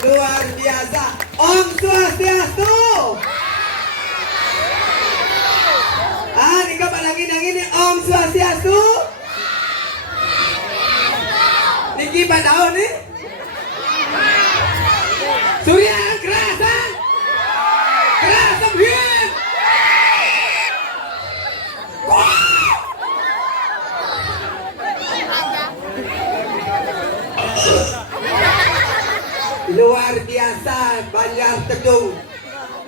luar biasa. Om Swastiastu. Nika palagi nang ini Om Swastiastu. Niki padahal nih. Surya kerasan. Kerasan hian. Luar biasa Banjar Tedung.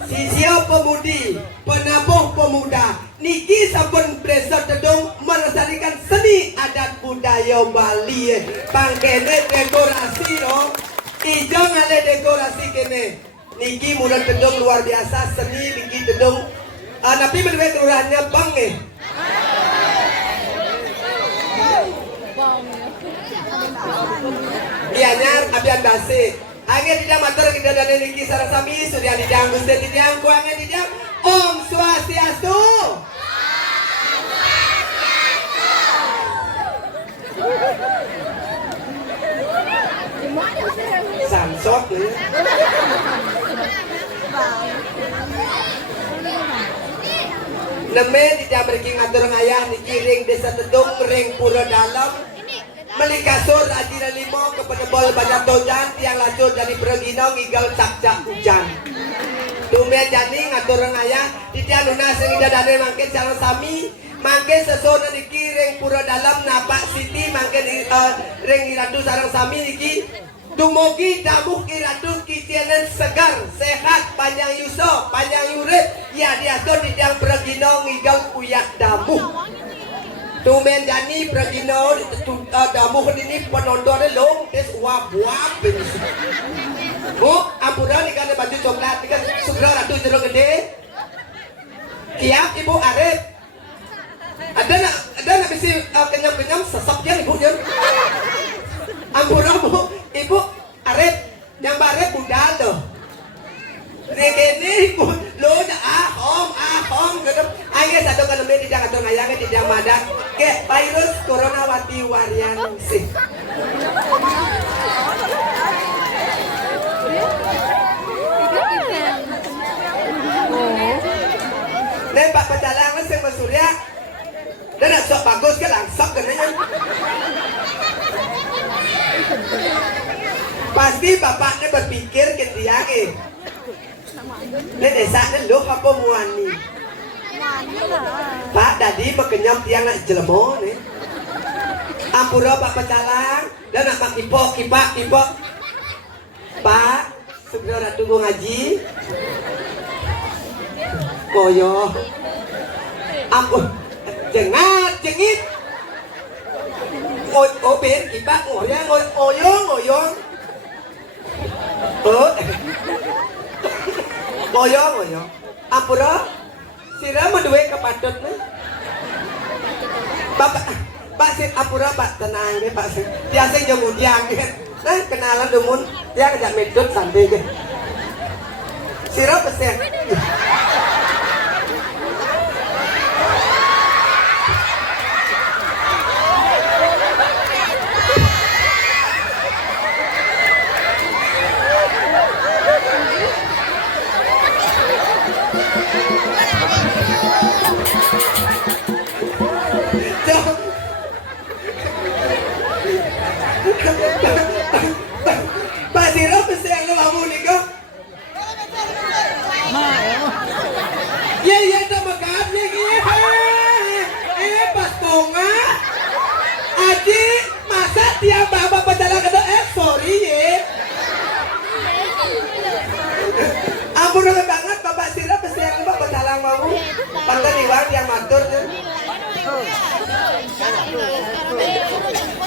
Sisio pemudi, penabuh pemuda, niki saben Desa Tedung melestarikan seni adat budaya Bali. Pangkene dekorasi no. Ijo ngale dekorasi kene. Niki mulut Tedung luar biasa seni niki Tedung. Tapi menurut kelurahannya Bang nih. Bianyar abian basi. Angin tidak matur kita dan niki sareng sami sudah didang Gusti didang ku angin didang Om Swastiastu. Samsok nih. Neme tidak pergi ngatur ayah niki ring Desa Tedung ring Pura Dalam. Melikasur adira limo kepada bol badan tojan yang lanjut dari perginong igal cak-cak hujan. Tumia jani ngatur ayah tidak lunas yang ida dane mangke calon sami mangke sesona niki ring Pura Dalam napak siti mangke ring iradu sarang sami niki dumugi damuh iradu kicianan segar sehat panjang yuso panjang urip ya diatur tidak perginong igal kuyak damuh. Tumen Jani Pragino damu ini penontonnya long tes wap-wap Bu, ampuran ikan baju coklat ikan segera ratu jeruk gede kiap ibu Arif ada nak bisi kenyam-kenyam sesapnya ibu jen ampuran bu ibu Arif yang Arif budal tuh ini ibu lo dah ahom kedep ayah satu kan lebih tidak atau ngayangnya tidak madan ke virus corona wati varian sih Nen Pak Pecalang sing Mas Surya. Dan nak sok bagus ke langsap kenanya. Pasti bapaknya berpikir ke dia Nen desa nen lu apa muani. Pak tadi bekenyam tiang nak jelemo nih. Ampura Pak Pecalang dan nak mak kipok. Pak, segera tunggu ngaji. Koyo ampun jengit ben kita ngoyong ampura sira menduwe kepadot nih Pak Sir ampura Pak tenang nih Pak Sir biasa jemu diang nah kenalan dumun dia ngajak medot santai ke sira pesen tiap bapak pecalang kata sorry ya ampun banget bapak sirap pesiaran bapak pecalang mau pantai diwang yang matur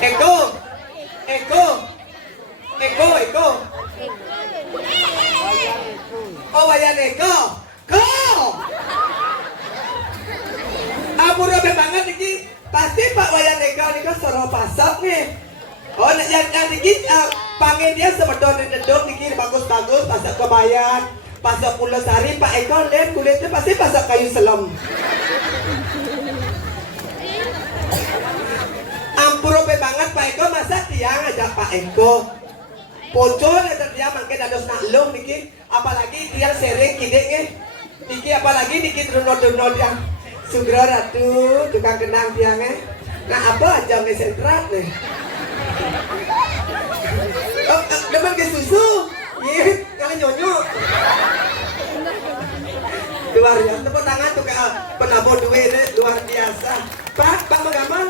Eko oh wayan Eko ampun banget ini pasti Pak Wayan Eko ini kan soro pasok nih oh yang dikit panggil dia semedon dedok dikit bagus-bagus pasok kebayan pasok Pulau Sari Pak Eko lihat kulitnya pasti pasok kayu selam ampun banget Pak Eko masa dia ngajak Pak Eko pocol ada dia mangke dados naklung niki apalagi dia sering kideknya niki apalagi dikit runod-runod yang Sugro Ratu tukang kenang tiangnya nah apa aja ngesentrat nih oh demen ke susu iya kalian nyonyok luar biasa tepuk tangan tuh kayak penabur duit deh luar biasa Pak Magamal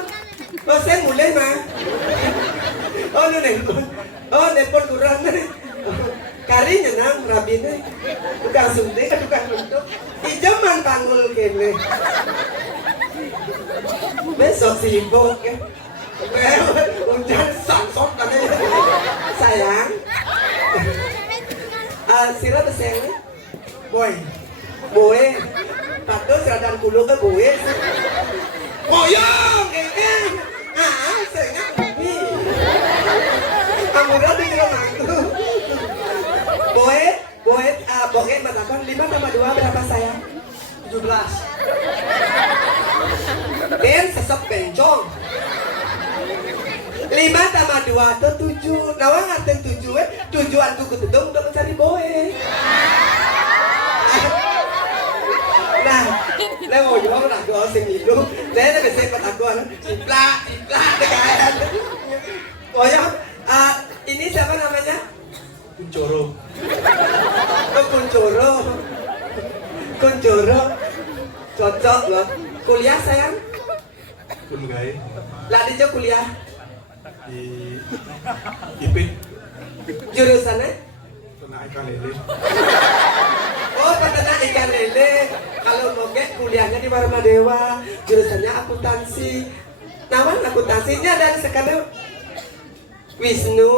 oh saya mulai mah oh lu nepon kurang nih kari nyenang rabine tukang suntik tukang bentuk ijaman panggul kene besok sibuk ya hujan sangsot katanya sayang sira beseng boy tato siradan kulo ke boy moyong sayang amura di mantu Boket matakan 5 tambah 2 berapa sayang? 17 Ben sesep bencong 5 tambah 2 itu 7 Nawa ngantin 7 tujuanku ketudung untuk mencari boe nah mau jual nak jual sing itu saya bisa ikut aku ciplak dekayan koyong ini siapa namanya? Kuncoro cocok loh kuliah sayang kuliah lah dia kuliah di IPIN jurusannya peternak ikan lele oh peternak ikan lele kalau mau kuliahnya di Marmadewa jurusannya akuntansi Nawan akuntansinya dan sekarang Wisnu.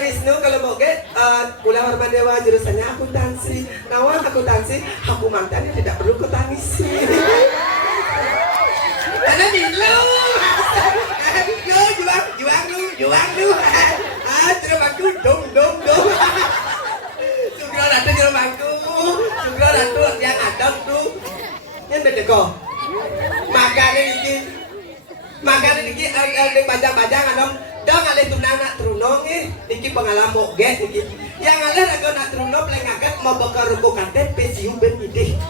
Wisnu kalau mau Kula Warmadewa jurusannya akuntansi. Nawan akuntansi, aku mantannya tidak perlu kutangisi. Karena milu. Juang lu. Jeruk aku dong. Sugro ratu jeruk aku. Sugro ratu yang adem tuh. Yang bedeko. Makanan ini ada bajang-bajang adem. Dong alih tunang nak terunong niki pengalaman moget niki. Yang alih rago nak terunong pelengakat mau bakar ruko kanten pesium ben ide.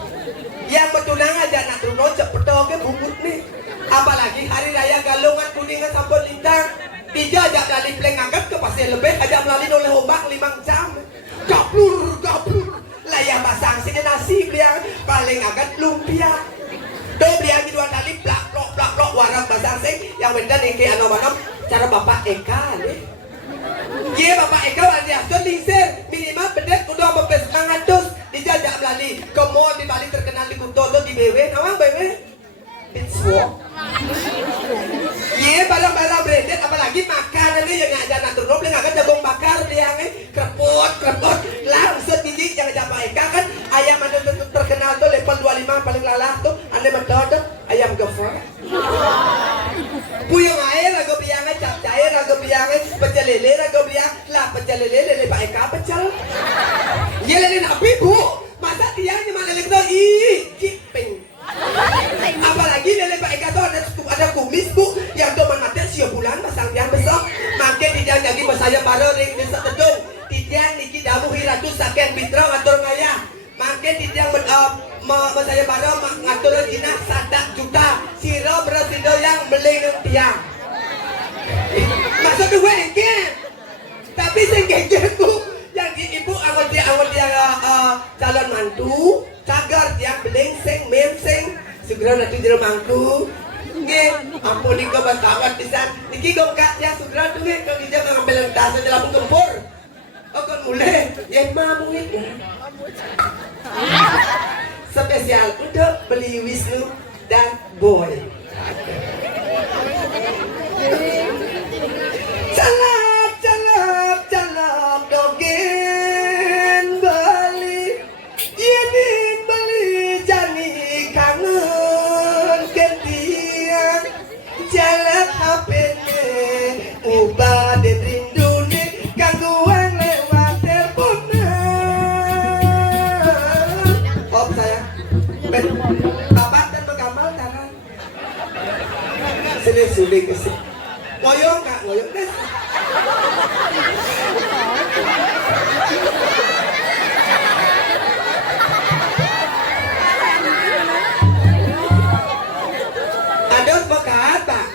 Yang bertunang aja nak terunong cepet oke bubut nih. Apalagi hari raya galungan kuningan sampun lintang. Dia ajak dari pelengakat ke pasir lebih ajak melalui oleh ombak 5 jam. Gaplur. Layar basang sini nasi beliang paling agak lumpia. Do beliang dua kali plak warang basang sing yang beda nih ke anom cara Bapak Eka nih. Iya Bapak Eka wajah so lingsir minimal bedek udah membes 900 dijajak melalui ke mall di Bali terkenal di Kuto di BW nawang BW Bitswalk. Iya barang-barang branded apalagi makanan ini yang ada nak turun beli akan jagung bakar beliang krepot langsung gigi yang Bapak Eka kan ayam ada terkenal tuh level 25 paling lalah tuh anda mendodo ayam geprek. Puyung air rago beliang cap cair rago beliang pecel lele rago beliang lah pecel lele Pak Eka pecel. Iya lele nabi bu masa dia cuma lele tuh ciping. Apalagi lele Pak Eka tuh ada kumis bu yang tuh mati siap bulan pasang yang besok makin tidak lagi bersaya baru ring desa Tedung tidak niki damu hiratu saken bitro ngatur ngaya makin tidak bersaya baru ngatur jinah 1 juta siro berasido yang beli tiang maksud gue ini tapi senggege bu yang di ibu awal dia calon mantu cagar tiang beling sing mensing segera nanti di rumahku. Nggih, ampun iko bantakan pisan. Niki kok Kak ya segera tuh nggih kok dia ngambil tas dalam gempur. Oh kon mulai, ya mamu itu. Spesial untuk beli Wisnu dan Boy. Calap dogen Bali. Yenin Bali jani kangen ketiak. Jalap HP-ne ubah dan rindune gangguan lewat teleponan. Oh saya bapak dan menggamal tangan sini sulit kesini ngoyong kak ngoyong deh aduh bekat pak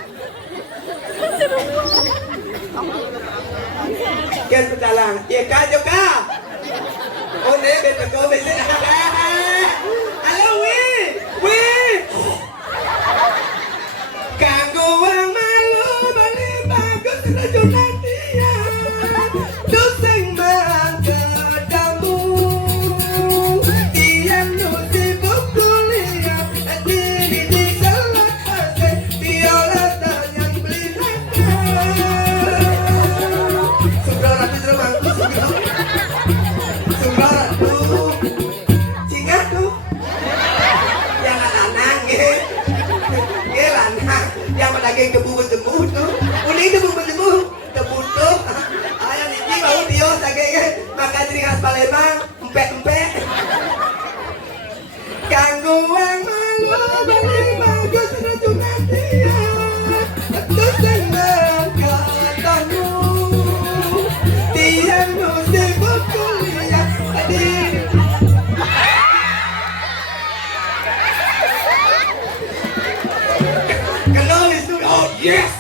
kian petalang iya kak juga oh nih betul kau bisa halo wih gangguan malu balik bagus rajunan dia doseng mangkadamu tiang nusibuk kuliah diri di salat hati biola tanyang beli Sugro ratu jermangku Sugro ratu singa tuh yang lanang lanang yang menagih kebu bertemu tuh uning kebu bertemu tebu tuh ayam ini bau dia sagenya makan diri khas Palembang empek gangguan malu balik bagus rajunan dia terus senang katamu tiang nusibuk kuliah hadir. Oh yes.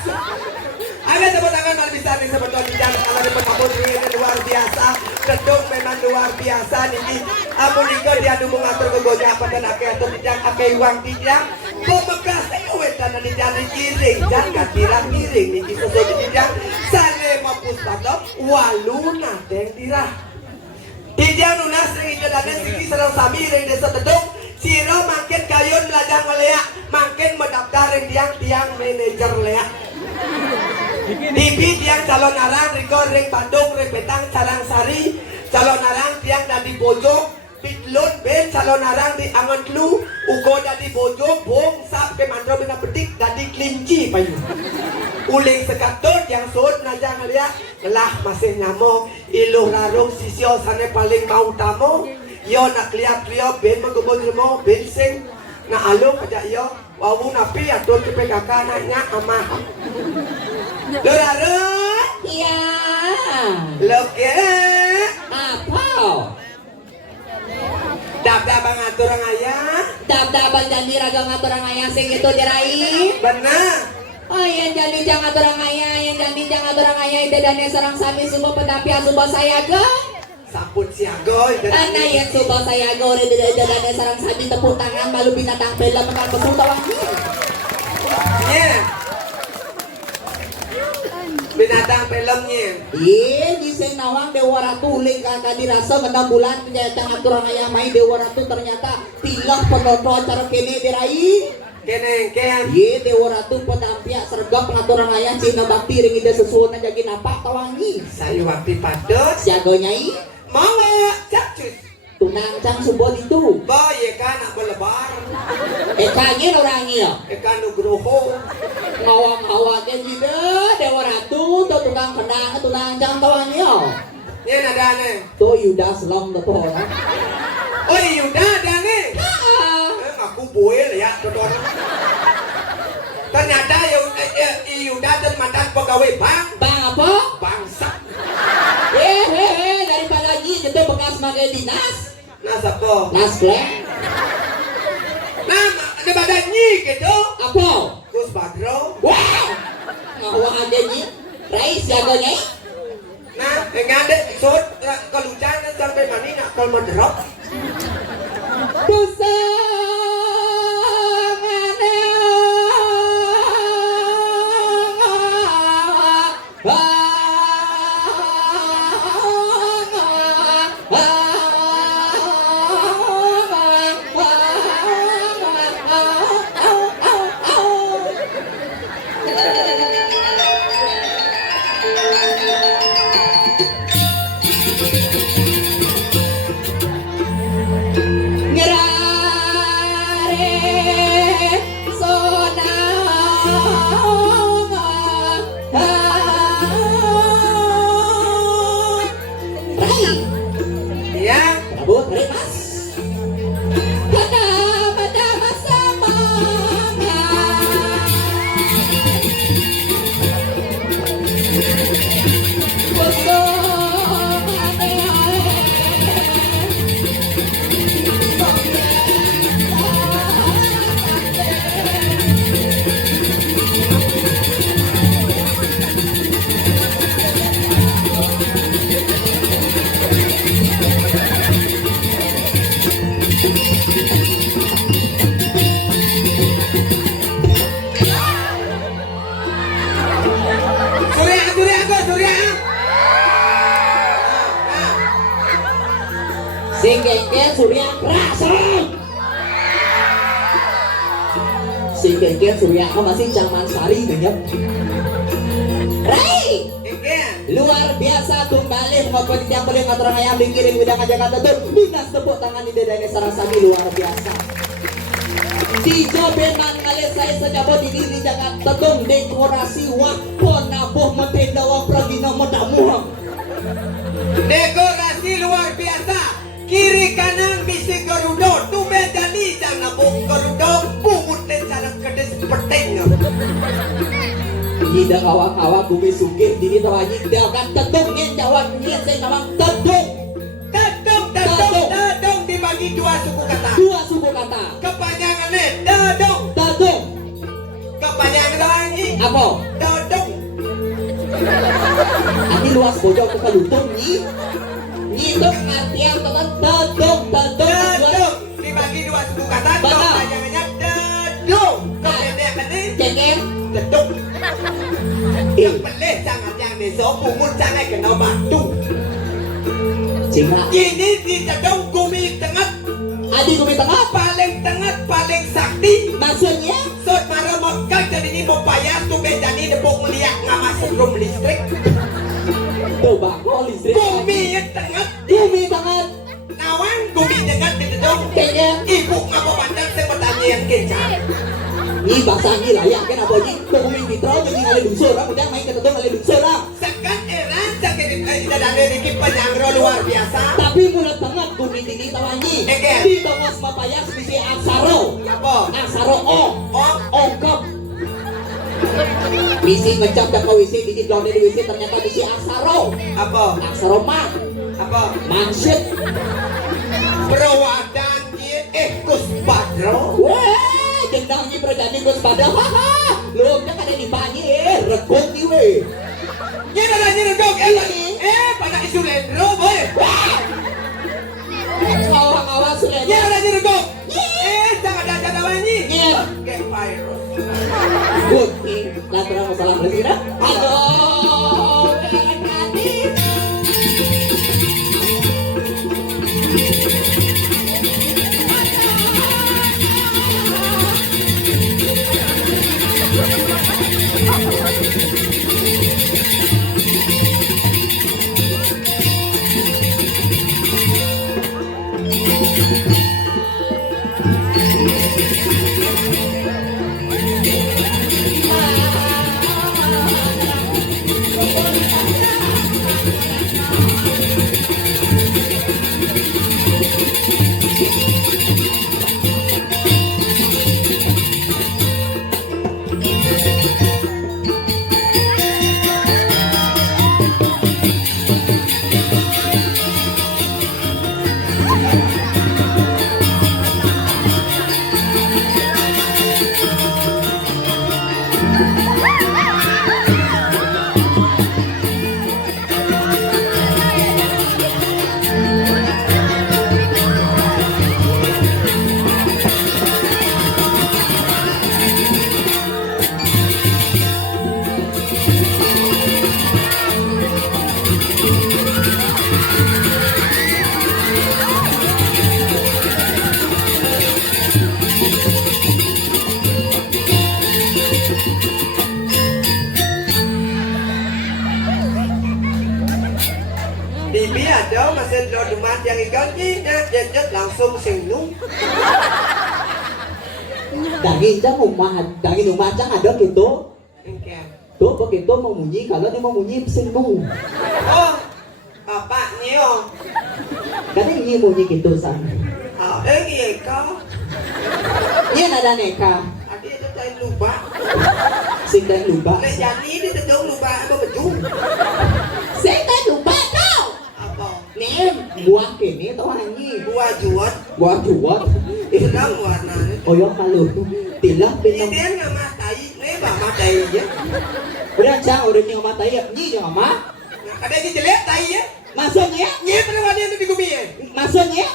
Ada tepuk tangan yang bisa nih sebetulnya kalau di penabur ini luar biasa. Gedung memang luar biasa nih. Amun iko dia dulu ngatur kegonya apa dan akhir atau tidak akhir uang tidak. Bebekas wetan di jalan kiring dan katirang kiring nih sesuatu tidak. Sale mapus patop waluna deng dirah. Tidak nunas ring itu dan segi serang sami ring desa Tedung Siro makin kayun belajar melea, makin mendaftarin tiang manajer lea. TV tiang calon arang, Riko ring Bandung, ring Betang, Sarang Sari, calon arang tiang dari Bojong, Pitlun ben calon arang di Angon Tlu, ugo dari Bojong, Bong sap ke mandro bina pedik dari Kelinci payu. Uling sekatut yang sud najang lea, lah masih nyamong, iluh rarung sisio sana paling mau tamu. Yo nak kliap ben magubod mo ben sing na along aja yo wawu napi atur ke PKK nanya amah lurarut Iya. loke Apa? dab-dabang atur ngaya Dab-daban janji raga ngaturang ayah sing itu dirai. bener Oh yang janji jangan aturang ayah, yang janji jangan aturang ayah ide dan sarang sami subuh petampi subuh saya go. saput siagoy Karena yang subuh saya go ide dan sarang sami tepuk tangan malu binatang bela menang pesuta wangi. yeah. Binatang filmnya Iya di sing nawang Dewa Ratu uling kakak dirasa 6 bulan ternyata ngaturang ayah main Dewa Ratu ternyata tilah penonton cara kene dirai. kene kean Ye Dewa Ratu petampia sergap ngaturang ayah Cina bakti ring ide sesuatu jadi napak tawangi. sayu waktu padot Siago nyai mau capcus tunang cang subuh itu. boy kan nak belebar Ekanya orangnya ikan nugroho ngawang-ngawangnya juga Dewa Ratu tuh tukang kendang tunang cang tawangi. ini ada nih Tuh Yuda selong tuh orang. oh Yuda ada nih aku boel ya tuan ternyata Yuda dan mantan pegawai bank Bang apa? bangsa Daripada lagi itu bekas sebagai dinas. nah siapa Nas Glenn. nah ada badannya gitu Apa? Gus Badro Wow. Ngawang aja nih. Rais jagonya. nah enggak ada sud kelucan sampai mana nak kalau mendrop Dosa. ya Rambut rimas. Pada masa manga. Surya Sing kengken Surya Prasad. Sing kengken Surya masih Caman Sari banyak. Rai, luar biasa tunggalin maupun yang boleh ngatur ayam dikirim udah ngajak kata tuh dinas tepuk tangan di dadanya sarang sami luar biasa. Tiga benan ngalir saya sejabut di diri jangan tetung dekorasi wakpon nabuh menteri dawang pragina medamuang. dekorasi luar biasa kiri kanan bisi gerudo tume jadi jangan bung gerudo pungut dan cara kedes peting Tidak awak-awak bumi sugih diri tawanyi dia akan tetung yang jawab niat saya nawang tetung dadong dibagi dua suku kata dua suku kata kepanjangannya dadong tetung kepanjangan lagi apa dadong ini luas bojong ke kalutong ni itu artian teman tetung dadong dibagi dua suku kata Benar. kepanjangannya dadong kepanjangannya cengeng dadong yang pelih sangat yang deso pungut sangat kena batu cingrak ini di dadong gumi tengah Adi kumitengah. paling tengah paling sakti. Maksudnya? Sot para magkag jadi ni mo payas tubig dani depok meliak ngamasuk room listrik. Coba kok listrik. Bumi yang tengah Bumi tangan. nawan bumi dengan didedong. Kayaknya. Ibu ngapa pandang saya bertanya yang kencang. Ini bahasa ini layak kan apa ini? Bumi fitro jadi ngalih lungsur. Kemudian main ketemu ngalih lungsur lah. Sekat eran sakit dadane dikit penyangro luar biasa. Tapi mulut banget bumi tinggi tawanyi. Egen. Di tengah semapayas bisi aksaro. Apa? Aksaro O. Oh, Ongkop. Bisi ngecap dan wisi di blonde di wisi ternyata bisi aksaro. apa? Aksaro man. Apa? Mansut. Perawadan Kus Badro. Wah, jendangnya berjadi Gus Pada. Haha. Lu dia kada dibanyi rekut ni we. Nya dadanya redok pada isu lendro boy. Awas Nya ya. dadanya redok. Jangan ada dawanyi. Nya. Kayak virus. Good. Lantaran masalah presiden. Halo. Hati. Bibi ada masih do dumat yang ikan jejet langsung singnung. Daging rumah cang ada gitu. Engke. Tuh begitu memunyi kalau dia memunyi singgung. Oh, bapak nyo. Karena ini munyi gitu san. Iya kau. Ini ada neka. Adi itu tain lupa. Sing dan lupa. Nek jadi dia tetap lupa apa betul. Sing dan lupa kau. Apa? Nih buah kini tau hanyi. Buah juat. Buah juat. Sedang warnanya. Oh ya malu. Tilah Ini pinang. dia nggak matai. Nih bah matai ya. Udah cang udah nyawa matai ya. Nyi jangan mah. Kadang ini jelek tai ya. Maksudnya? Nye pada wadah yang di gumi ya. Maksudnya?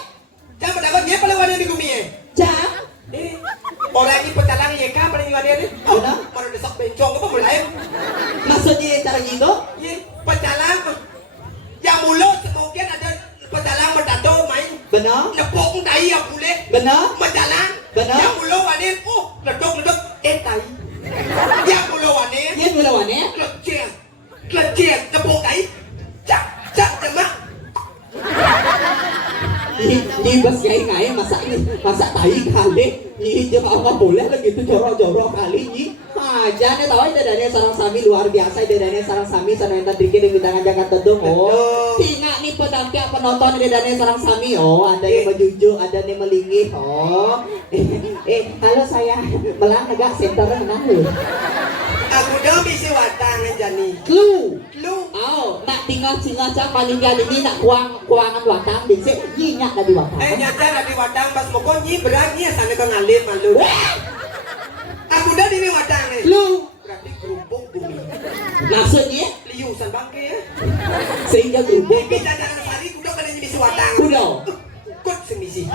Jangan mendapat nye pada wadah yang di gumi ya. Cang. Orang ini pecalang ya kan pada wadah ini. Benar. Mana desak bencong apa mulai? Maksudnya cara gitu? Ye pecalang. Yang mulut mungkin ada pecalang mendato main. Benar? Lepok tai yang boleh. Benar? Pecalang. Benar. Yang mulut wadah ledok tai. Yang mulut wadah. Ini mulawannya? Lecet lepok tai. Cak demak. Ini bos ngai masa tai kali ini jangan apa boleh lagi itu jorok kali ini aja nih tahu itu dari sarang sami luar biasa itu dari sarang sami sana yang tadi kita bidangan jangan tedung oh tinggal nih pedamping penonton itu dari sarang sami oh ada yang menjunjung ada yang melingih oh halo saya melang agak center menang lu Aku dah bisa watang jani. clue Lu oh nak tinggal cak paling kali ini nak kuangan watang bisa nyinyak dari watang nyata di watang pas mokon nyi berani sana ke ngalir malu. Aku dah di watang nih. clue Berarti kerupuk bumi. maksudnya Liusan bangke ya. sehingga berhubung Bibi dadang sari kuda pada nyi bisa watang. kuda Kut semisi.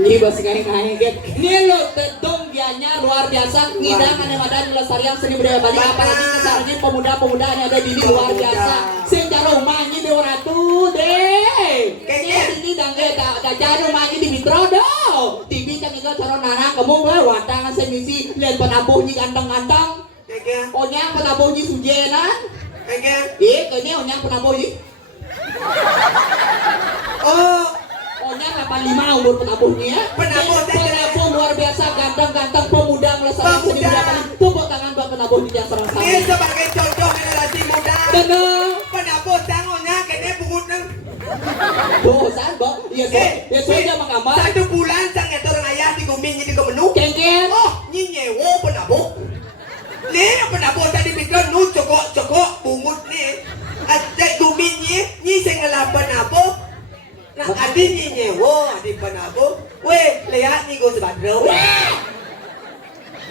ini bahasa kain get ini lo tedong dianya luar biasa ngidangan yang ada di lestarian seni budaya Bali apalagi kesarnya pemuda-pemuda yang ada di luar biasa secara rumahnya 200 deh Ini dangge jano mani di mitro do. TV kang ikaw caron narang kamu lah watangan semisi lihat penabuh ni gantang-gantang. Kaya, Onyang penabuh ni sujenan. kaya. Kayaknya onyang penabuh ni. Oh, Onyang 85 umur penabuhnya. Penabuh luar biasa ganteng-ganteng pemuda melesatkan seni budaya. Tepuk tangan buat penabuh di Jasrang Sami. ini sebagai contoh generasi muda. Benar. Penabuh tangonya kayaknya bungut nang Bosan, Bok. Ya saja mengamal. 1 bulan sang itu orang ayah di guming di kemenuk. Kengken. Oh, ni nyewo penabuh. Ni penabuh tadi pikir nu cokok bungut ni. Ada guming ni sing ngalah penabuh. Nah, adi ni nyewo adi penabuh. Weh, lihat ni go sebadro.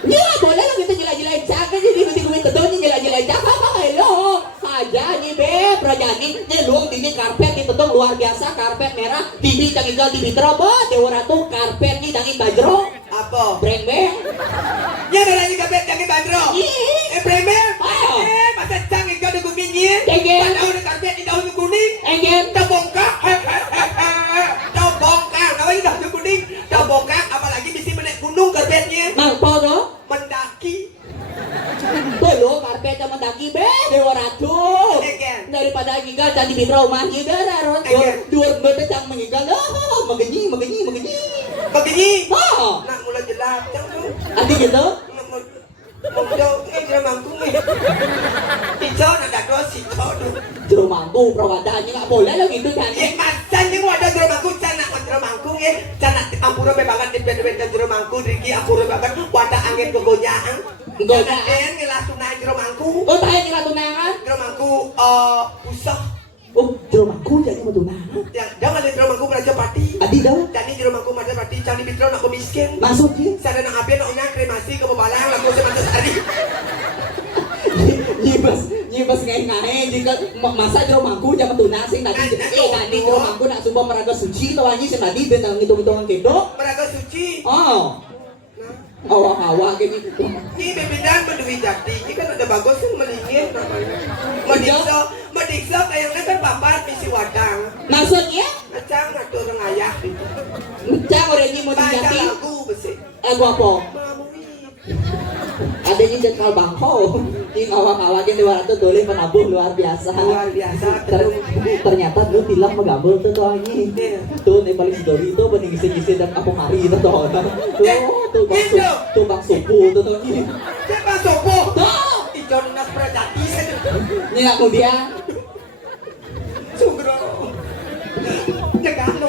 Ni boleh lah kita jelai-jelai cak kan jadi nanti gue teton ni jelai-jelai cak apa hello. Aja ni be prajani ni luang ini karpet di teton luar biasa karpet merah TV cang igal di mitro bo Dewa Ratu karpet ni dangin bajro Apa? breng beng. Nya ada lagi kabet yang bandro. Bremer. Ayo. Masa cang ikan di guming ni. Kengken. Daun karpet di daun kuning. Enggen. Dah bongkar. Dah bongkar. Apa ini daun kuning? Dah bongkar. Apalagi mesti menaik gunung karpetnya. Mampo no? Mendaki. Tuh karpet yang mendaki be Dewa Ratu. Enggen. Daripada gigal candi mitro rumahnya darah dua bete cang mengigal mengenyi. Begini. Oh, Nak mula jelas cang tu. nanti gitu. Mongdo dia mangkung ni. Icau nak dah dua si cau tu. Jero mangku perawadanya nggak boleh lo gitu kan? Ye macan yang ada jero mangkung cang nak jero mangkung ye. Cang nak ampura be banget di bed jero mangkung riki ampura banget wadah angin kegoyang. Goyang. Jangan ngelas tunai jero mangkung. Oh tahu yang tunangan? Jero mangkung pusah. Oh jero mangku jadi mau tunangan? Jangan jero mangkung raja pati. Adi dah. Jadi jero mangkung raja pati cang di bitro nak miskin. Maksudnya? Sana nak api nak unyang kremasi ke balang lagu semasa hari. Nyibas ngai jika masa jero mangku jangan tunang sing tadi tadi jero mangku nak sumpah meraga suci to anji sing tadi bentang hitung-hitungan kedok. Meraga suci. Oh. Awak-awak kayak gitu. Ini pembinaan berdui jati. Ini kan udah bagus kan melingin namanya. Mediksa kayaknya kan papat misi wadang. Maksudnya? Acang ngatur orang ayah gitu. Cang orangnya mau Baca dijati. lagu besi. Lagu apa? Mamui. Adanya jengkal bangko. Ini awak-awak yang Dewa Ratu boleh menabuh luar biasa. Luar biasa. Ternyata lu bilang menggambel tuh anjing. Tuh nih paling story itu bening isi-isi dan kapung hari itu tuh. Tuh bang supu tuh anjing. Siapa sopo? Tuh. Ijon nas prajati saja. Ini aku dia. Sugro. Negara.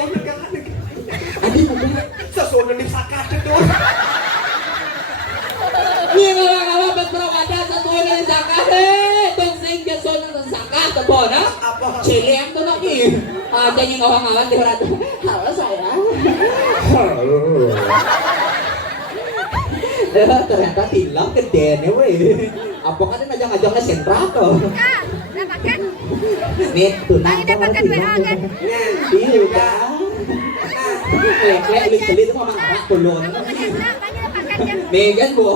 Adik aku. Sesuatu nih sakat itu. Ini orang-orang berperawadan satu orang yang sakit Tong sing jason yang sakit Apa na? Apa? Cileng tuh lagi Ada yang orang-orang di Ratu. Halo sayang. Ternyata tilang gede nih weh. Apa kan ini ajang-ajangnya sentra tuh. Dapatkan. Nih tunang Lagi dapatkan WA kan? Iya udah. Lek beli itu memang anak belum. Megan bu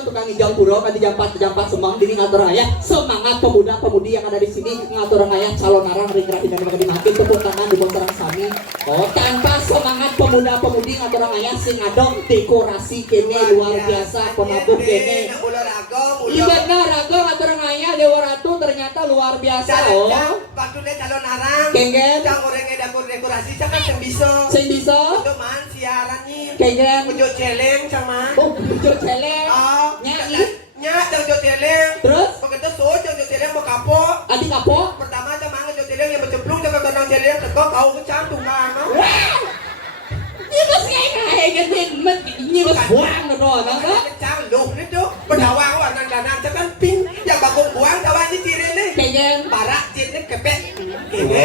tukang hijau puro kan di jam 4 semang dini ngatur raya semangat pemuda-pemudi yang ada di sini ngatur raya calon arang ringkrat dan makin dimakin tepuk tangan di Bonserang Sami. Oh tanpa semangat pemuda-pemudi ngatur raya sing adong dekorasi kene luar biasa penabuh kene. Iya benar rago ngatur raya Dewa Ratu ternyata luar biasa. Oh waktu dia calon arang. Kenggen. Cang orangnya dekorasi cang kan sing bisa. Untuk man siaran nih. Kenggen. Ujo celeng sama. Oh ujo celeng. Nyanyi. Nya ujo celeng. Terus Begitu so ujo celeng mau kapok. adik kapok. Pertama cang ujo celeng yang bercemplung jangan tonton celeng teko kau kecam tunggang. Nyibas ngain nyibas buang doang kan? Cang luh itu pedawang warna danan kan pink yang bakung buang dawan ini ciri nih. Kayaknya Barak ciri kepek.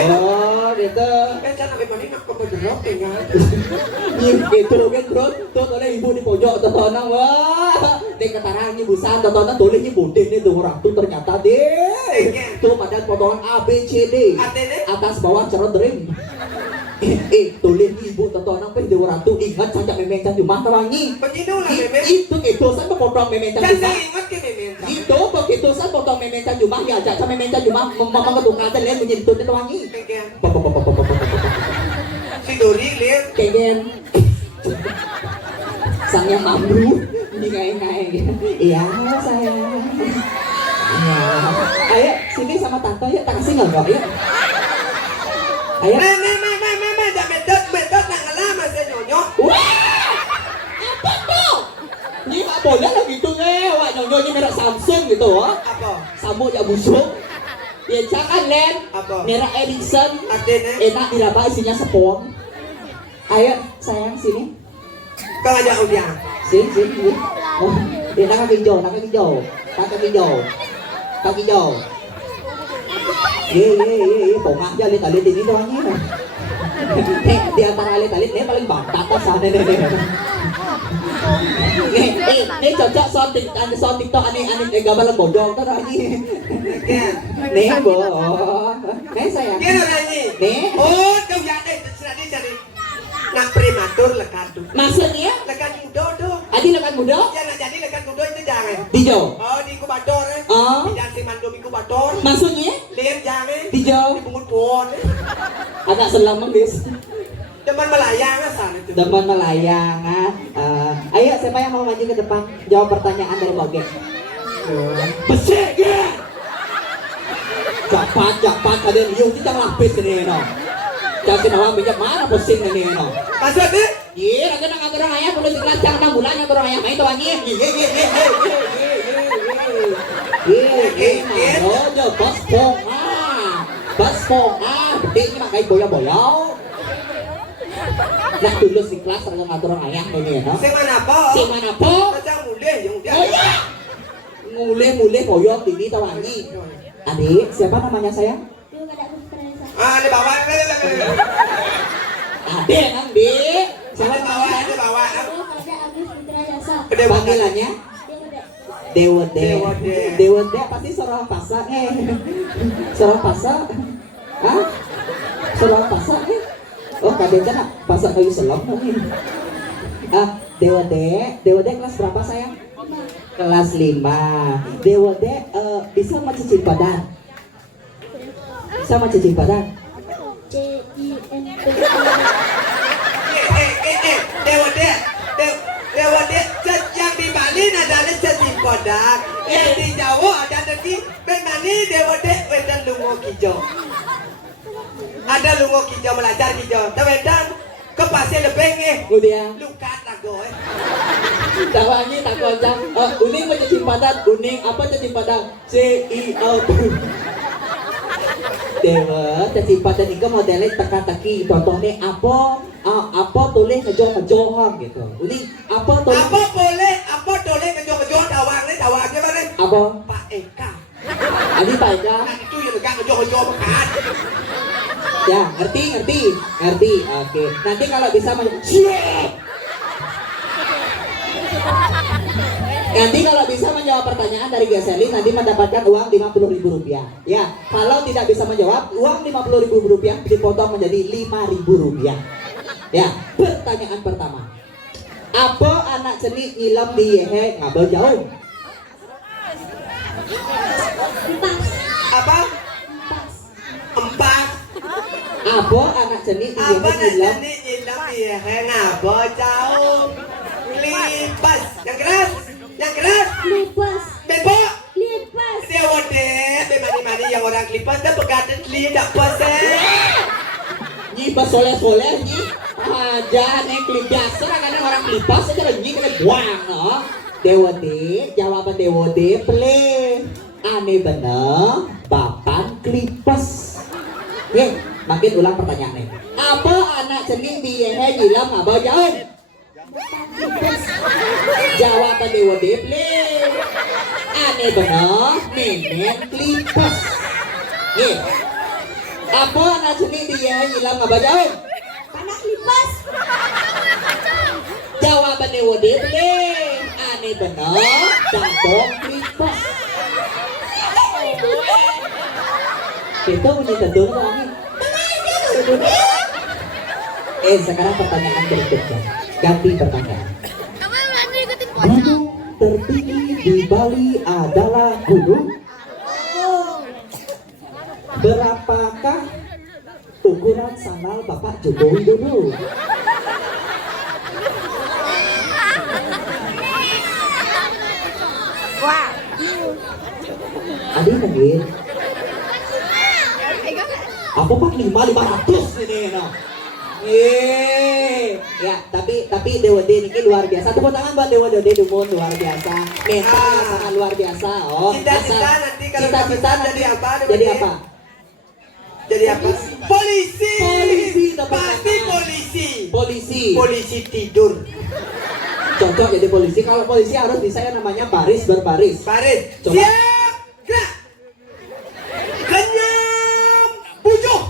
oh itu Kan cang sampai mana nak kebedrok tinggal. itu kan bro tuh ada ibu di pojok tontonan wah di ketarang busan tontonan tulis budin itu orang tuh ternyata deh tuh pada potongan A B C D atas bawah cerot ring tulis ibu tontonan pe Dewa Ratu ingat saja memencan cuma tawangi Begini lah memang. itu saya potong memencan Kan cuma saya ingat ke memang. itu begitu saya potong memencan cuma ya aja memencan cuma memang ketukar dan lihat menyentuh itu wangi Kengken. Si Dori lir. Kegen. Sang yang amru di kain-kain. Iya sayang. Iya. Ayo sini sama tante yuk, tak kasih nggak yuk. Ayo. Dah medot nak ngalah masa nyonyok. Wah! Apa tuh? Ini nggak boleh lah gitu wah nyonyo ini merek Samsung gitu wah. Apa? Sambut ya busuk. Ya jangan Len. Apa? Merek Ericsson. Adene. Enak diraba isinya sepong. Ayo sayang sini. Kau ajak udah. Sini. Oh, dia nak kaki hijau. Kaki hijau. Ye, pongah aja alit ini doangnya. Di antara alit ini paling bantat sana nih. Nih cocok soal TikTok aneh gambar bodong tuh lagi. Nih boh. Nih sayang. Dia nanya. Nih. Oh, kau jadi terserah jadi. Nak prematur lekadu. Maksudnya? Lekan muda. Adi lekan muda? Ya nak jadi lekan muda itu jangan. Dijo. Oh, di kubator eh. Oh. Di jangan mandum di kubator. Maksudnya? Lihat jangan. Dijo. Di bungut pohon. Agak selam guys. Teman melayang asal itu. Teman melayang. Ayo siapa yang mau maju ke depan? Jawab pertanyaan dari Moge. Besek ya. Cepat kalian yuk kita lapis ini no. Jangan awak minyak mana pusing ini no. Maksudnya? Iya, nak orang ayah perlu sekelas jangan 6 bulan yang orang ayah main tuh lagi. Rojo bos ponga, penting nak kayak boya-boya. Nak dulu si kelas orang ngatur ayah ini no. Si mana po? Macam mulai yang dia. Oh ya. Mulai boyok ini tuh lagi. Adik, siapa namanya sayang? Ah, di bawah. Adik, Adik. Siapa Di namanya? bawah. Panggilannya? Dewode. Dewode pasti seorang pasak nih. Seorang pasak? Hah? Seorang pasak nih? Oh, kadang kan pasak kayu selop nih. Dewode kelas berapa sayang? Kelas 5. Dewode bisa mencicip badan? Bisa mencicip badan? Dewade yang di Bali adalah cacing kodok, yang di Jawa ada lagi benani dewade wedan lungo hijau. Ada lungo hijau belajar hijau, wedan ke pasir lebih Kemudian luka tago. tawangi tak kocak. Uning mencicip badan. Uning apa cacing badan? CEO. Dewa, cacing badan itu modelnya teka-teki. Contohnya apa tulis ngejoh-ngejohan gitu. Uning apa tulis? Apa boleh ngejoh tawangnya mana? Apa? Pak Eka. Adi Pak Eka. Nah itu yang dekat ngejoh makan. Ya, ngerti. Oke. Nanti kalau bisa menjawab pertanyaan dari Geseli nanti mendapatkan uang Rp50.000. Ya, kalau tidak bisa menjawab, uang Rp50.000 dipotong menjadi Rp5.000. Ya, pertanyaan pertama. Apa anak ceni ngilam di yehe ngabel jauh? Apa? Empat. Apa anak ceni di Apa yehe ngilam? nanti ilam dia ngabo jauh. Lipas. Yang keras. Bebo. Dia wadah. Bemani yang orang lipas dah begadan li tak pas Nyi pas soleh nyi aja nih klip dasar karena orang klipas aja lagi kena buang no. Dewode jawaban Dewode play aneh bener papan klipas. Nih makin ulang pertanyaannya. Apa anak cening di yehe nyilam ngabau jauh? Jawaban Dewode play aneh bener menen klipas. Nih apa anak cening di yehe nyilam ngabau jauh? Panak lipas. Jawaban Dewode play aneh bener dantong klipas. Itu bunyi tentu lagi. Sekarang pertanyaan berikutnya. Ganti pertanyaan. Gunung tertinggi di Bali adalah gunung. Berapakah ukuran ukuran sandal Bapak Joko Widodo. Wah. Adi nagin. Apa pak 500 ini no? Ya tapi Dewa D ini luar biasa. Tepuk tangan buat Dewa D Dumon luar biasa. Mentalnya sangat luar biasa. Oh, Cita-cita nanti kalau cita-cita besar nanti jadi apa? Jadi apa? Jadi apa? Polisi. Polisi, tepuk Pasti tangan. polisi. Polisi. Polisi tidur. Cocok jadi polisi. Kalau polisi harus bisa yang namanya baris berbaris. Baris. Coba. Siap. Gerak. Kenyam. Bujuk.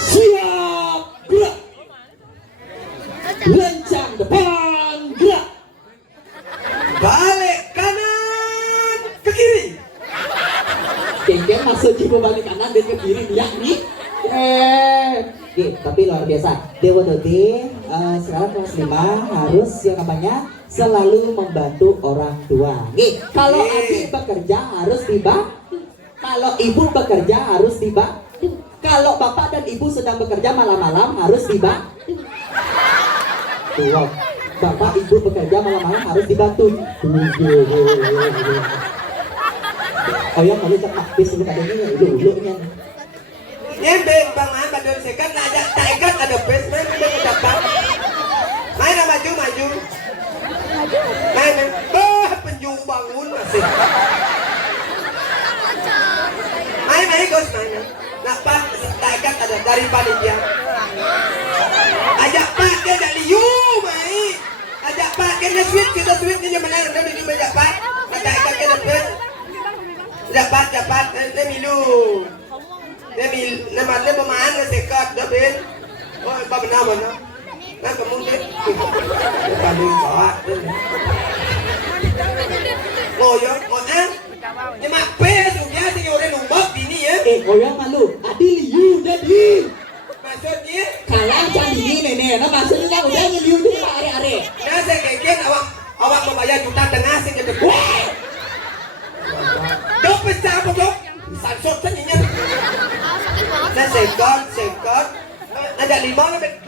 Siap gerak. Lencang depan gerak. Balik kanan ke kiri. Kengkeng masuk juga balik kanan dan ke kiri dia nih. Tapi luar biasa. Dewa Dodi sekarang kelas 5 harus yang namanya selalu membantu orang tua. Kalau adik bekerja harus dibantu. Kalau ibu bekerja harus dibantu. Kalau bapak dan ibu sedang bekerja malam-malam harus dibantu. Tuh, bapak ibu bekerja malam-malam harus dibantu. Oh ya, kalau cepat bis lu kadangnya ulu-ulunya. Nyembe bang An badon sekat nak ajak tak ikat ada base main udah dapat. Main nak maju. Main. Penjung bangun masih. Main Gus main. Nak pak tak ikat ada dari panitia. Ajak pak dia ajak liu main. Ajak pak kena sweet kita sweet ni mana ada di ajak pak. Tak ikat kena base. Dapat dia milu. Nama dia pemain ke sekat dah ben. Oh, apa benar mana? Nah, kemudian paling bawa. Ngoyong, ngoyong. Ni mak pes dia sih orang numbak ini ya. Ngoyong malu. Adi liu jadi. Maksudnya, Kalang candi nenek. Nah maksudnya udah liu dia are-are. nah saya keken awak membayar juta tengah sih jadi. Dok pecah apa dok? Sansot kan ini. Nah sekot. Ada 5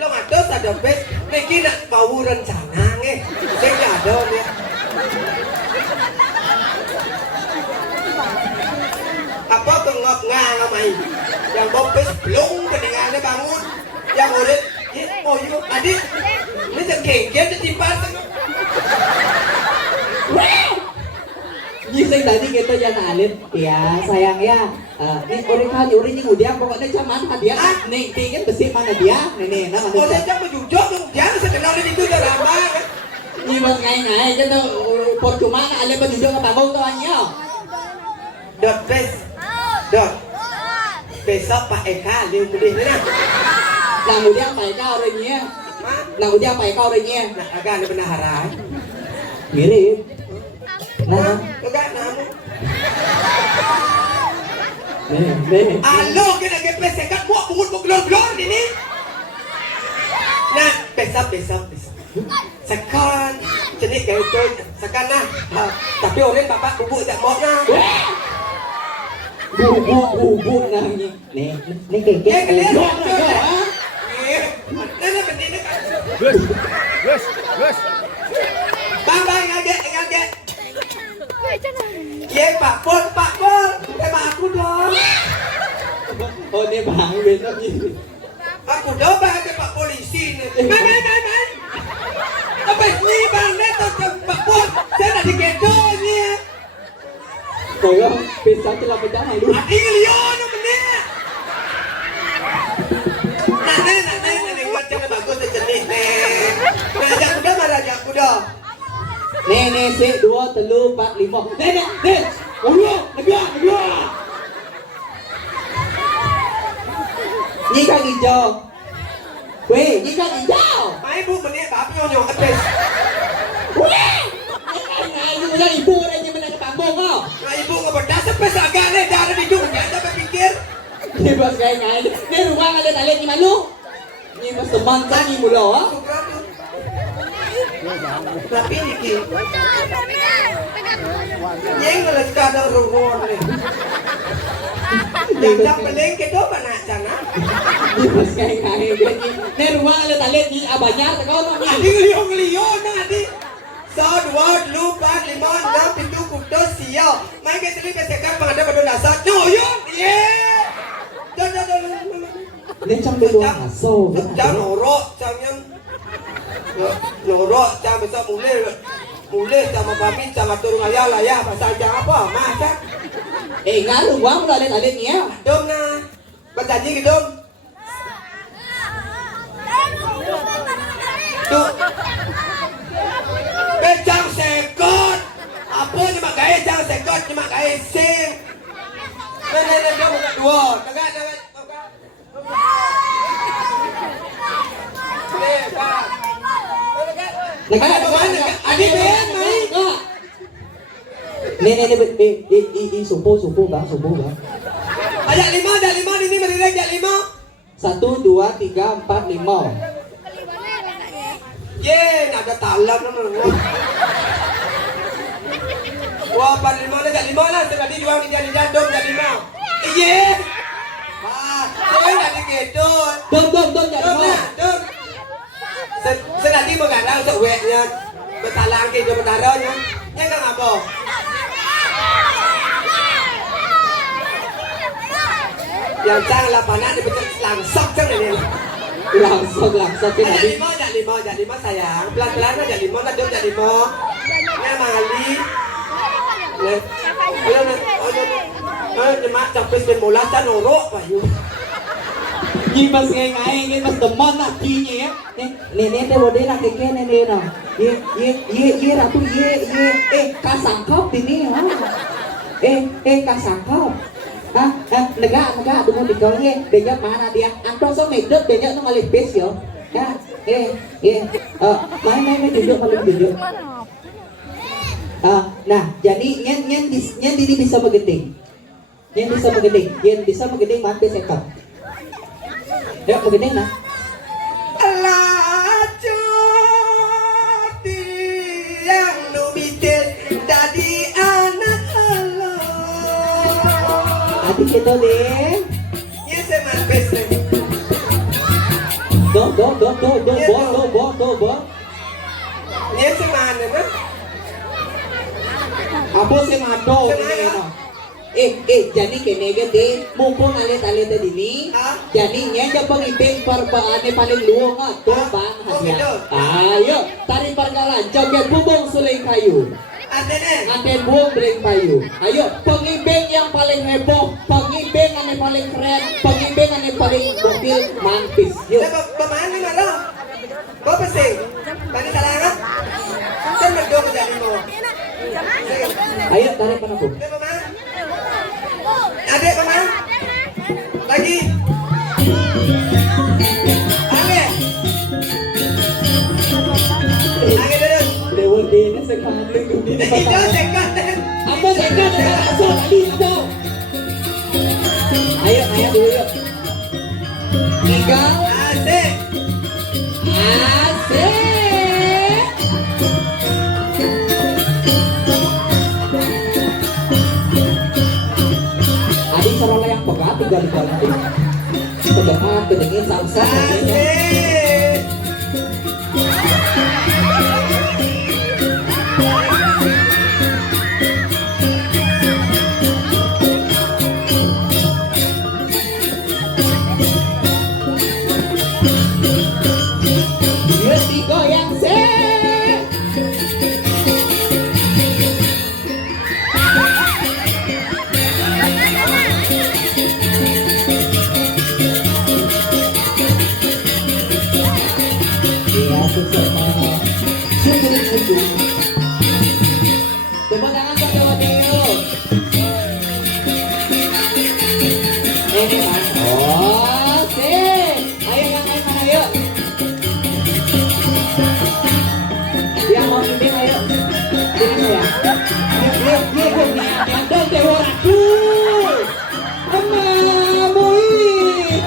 lo ngados ada bes. Niki nak bau rencana nge. Saya ada dia. Apa kengok ngang amai. Yang bau bes belum kedengarannya bangun. Yang murid, oh yuk adik. Ini terkengken tertimpan. Gising tadi kita jangan alit. Ya sayang ya. Ini orang kali orang yang udah pokoknya zaman dia. Nih tinggal besi mana dia? Nih nama Kalau dia. dia menjujur, jangan sekenal itu udah lama. Ini bos ngai aja tuh. Percuma ada penjujur ke panggung tuh anyo. Dot bes, dot. Besok Pak Eka dia beli ni lah. Nah udah apa kau orangnya? Nah udah apa kau orangnya? Nak agak ada bendahara. Mirip. Nah, Agak namu. nih. Alo kena gepes sekat buat bungut gelor-gelor ini. Nah, besok. Sekan, jenis kayak itu, sekan nah. Tapi orang bapak bubuk tak mau nah. Bubuk nangnya. Nih kek. Bang, ingat. Ye Pak Pol, tema aku dong. Oh ini bang besok ini. Aku dong bang ke Pak Polisi nih. Main. Apa ini bang neto ke Pak Pol? Saya nak digendongnya. Koyong besok kita pecah dulu. Adi Leon bener. Nah, wajah bagus jenis nih. Raja kuda mah raja kuda. Nih, 2, 3, 4, 5. Nih. Ulo, negara. Ini kan hijau. Weh, ini kan hijau. Mai bu bener bapak nyonyong abis. Weh, ini punya ibu orang yang menang panggung kau. Nah ibu ngebedah sampai agak le darah di hidung jangan sampai pikir. Ini bos kayak ngai. Ini rumah ada tali ni malu. Ini mas teman kan ni mula. Tapi iki yang ngeles kadang ruwon nih. Jangan peling kita mana sana. Di pas kayak nerwa le talit di abanyar kau no ni. Adi liong nanti. Sod word lupa limon dan pintu kudo sio. Main ke sini kesekan menghadap pada dasar. Nuyung, ye. Jangan. Nên trong cái luồng là sâu rất là Jangan tốt. norok, jangan. Norok, jangan bisa mulai sama kami sama turun ayah lah ya. Bahasa jangan apa, macam. Ê ngã lưng quá muốn lên talit nhé. Dom na, baca gì gitu? Tuh. Becang sekot. Apa cuma gaya jangan sekot cuma gaya sing. Nah, kamu dua. Tegak. Nggak ada mana? Adi ben, mai. Nih, supo bang. Ajak lima ini berdiri ajak lima. 1, 2, 3, 4, 5. Ye, ada talam nama. Wah, 45 lah, ajak 5 lah. Tadi jual di jandung ajak 5. Ye. Wah, saya nggak gitu. Dom jadi mau. Senadi mengadang seweknya bertalang ke jematarannya. Nya nggak apa. Yang sang lapangan dipencet langsung cang ini. Langsung cái này đi. Ajak lima sayang. Pelan-pelan ajak lima, lanjut ajak lima. Nya mali. Nyemak sampai semula can norok payu. Nhìn mà ngay nhìn mà tầm mon là chi nhé. Nè đây đây là cái này nào. Ye là tôi ye cá sảng khóc thì nè hả? Cá sảng khóc. Naga đúng không? Dikau ye, banyak mana dia? Antong so make up banyak nong alih base yo. Main tunjuk kalau tunjuk. Nah, jadi nyen ini bisa menggending. Nyen bisa menggending mati sekap. Yuk begini nah. Lacoti yang numitin dari anak halo. Adik kita deh. Ini seman besi. Do. Ini seman apa? Apa sih mado ini no? Jadi kene gede mumpung alit tadi ni. Jadi nya pengiping perbaane paling luang tuh bang hanya. Ayo tarik pergalan joget bubung suling kayu. Aten buang beling kayu. Ayo pengibing yang paling heboh, pengibing ane paling keren, pengibing ane paling gokil mampis. Yuk. Pemain ni mana? Bapak sih. Bagi salah kan? Kan berdua jadi mau. Ayo tarik mana bu? Adik pemain. Lagi. Angin terus. Dewa ini sekarang dunia. Itu sekat. Apa sekat? Asal tadi itu. Ayo dulu yuk. 3. Asik. Adik sarana yang pegat 3 kali. Pegangan, pedengin, salsa, Asik. Yuk digoyang sih. Tepuk tangan buat Dewa Deo. Ini mas. Oh, sip. Ayo yang lain mana yuk. Dia mau bimbing ayo. Sini saya. Yuk. Dong Dewa aku. Mui.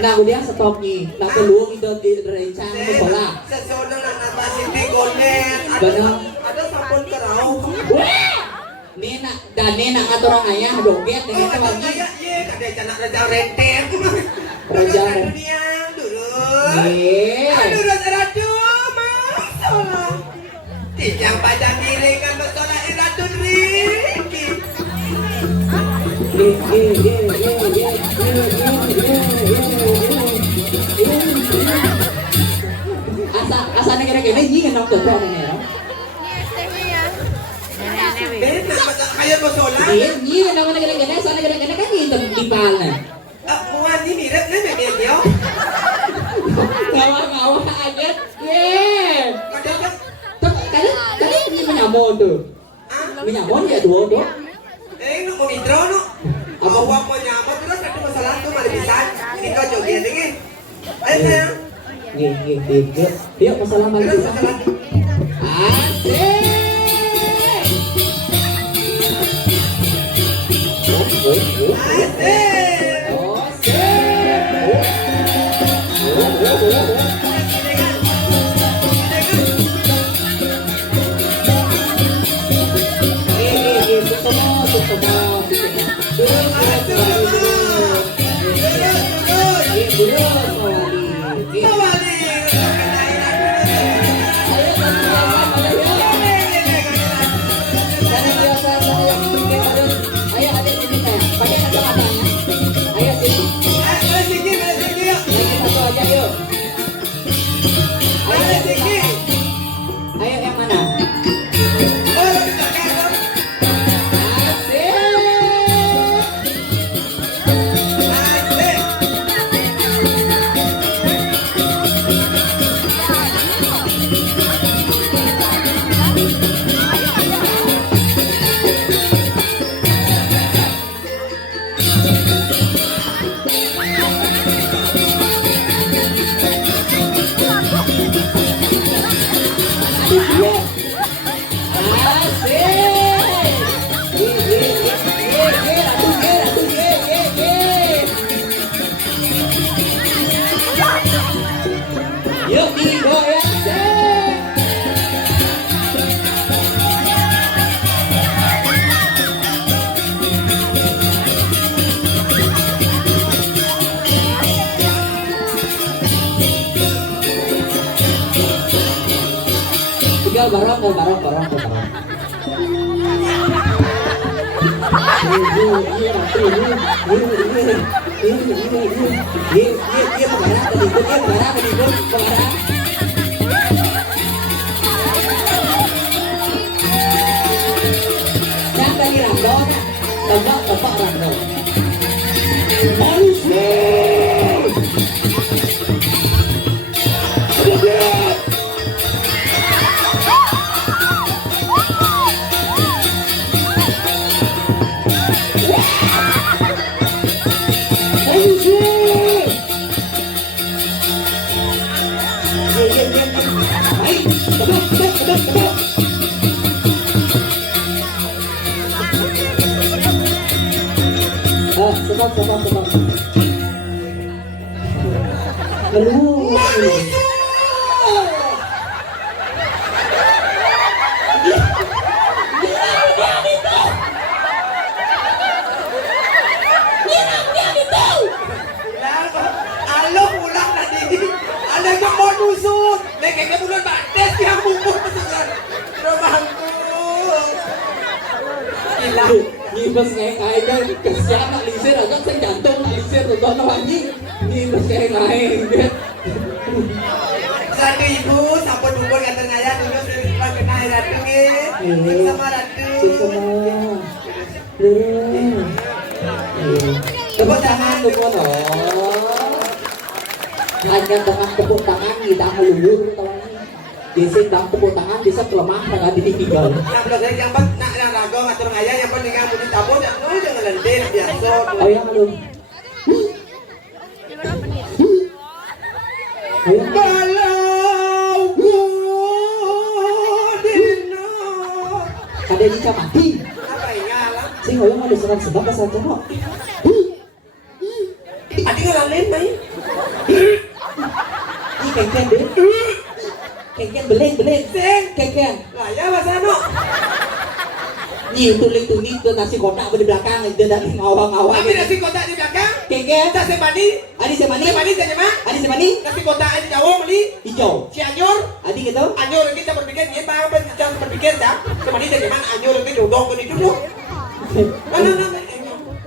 Nah, udah stopnya. Nah, peluang itu direncang ke sekolah. Sesono na nabasin di gonet. Benar. Ada sampun kerau. Nena, dan nena ngaturang ayah doget Oh, dengan itu ada lagi. kayak ye kada canak raja renter. Raja dunia durus. Iya. Durus ratu masalah. Tidak pada diri kan masalah ratu Riki. Asa negara gini nyi nong tuh tuh nih. Kaya masalah. Iya, nyi nong negara gini, asa negara gini kan nyi di palnya. Muan ni mirip na may medyo. Ngawa aja. Ye. Kada Kali nyi menyamon tuh. Menyamon ya dua tuh. no mo intro no. Awa mo nyamo terus ada masalah tuh malibisan. Ini ko joget ini. Ayo saya. Yuk masalah Terus malibisan. masalah. Asik. Ayo yang mana? Yuk digoyang sih. Tinggal bareng. Yang tadi rando, tebak rando. Stop. Aduh. Alo pulang tadi. Ada yang mau nusuk. Kayaknya bulan bates yang bubuk pesukan. Rumahku. Gila. Ngibas kayak kan kesian nak lisir agak saya jantung nak lisir tuh tahun anjing. Ngibas kayak Satu ibu sampun bubur kata ngaya dulu sering kena ratu nge. Sama ratu. Tepuk tangan tepuk hanya dengan tepuk tangan kita melulu Jesse dan tepuk tangan bisa kelemah tangan ditinggal. Yang belum yang bak nak yang rago ngatur ngaya yang penting kamu ditabur yang nu jangan lendir biasa. Ayo aduh. Ayo Kalau dino. kada jika mati. Apa ingala? Sing hoyong ada serang sebab pasal cemok. Adi ngalalin mai. Kengken deh. Kengken beleng. Sing. Kengken. Lah ya Mas Ano. Nyi tulik tuh nasi kotak di belakang itu dari ngawang-ngawang. Tapi nasi kotak di belakang. Kengken. Kita semani. Adi semani. Semani saja mah. Adi semani. Nasi kotak di Jawa meli. Hijau. Si Anyur. Adi gitu. Anyur kita berpikir dia mau berpikir dah. Semani saja mah Anyur itu jodoh kan itu tuh. Ano.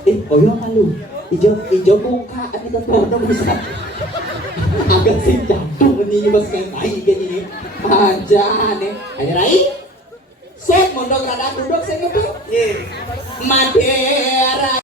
Koyo malu. Hijau buka adi tetap bisa. Agak sih jatuh ini mas kayak main gini. Aja nih. Ayo Rai. Sok mondok rada duduk saya gitu. Ye. Madera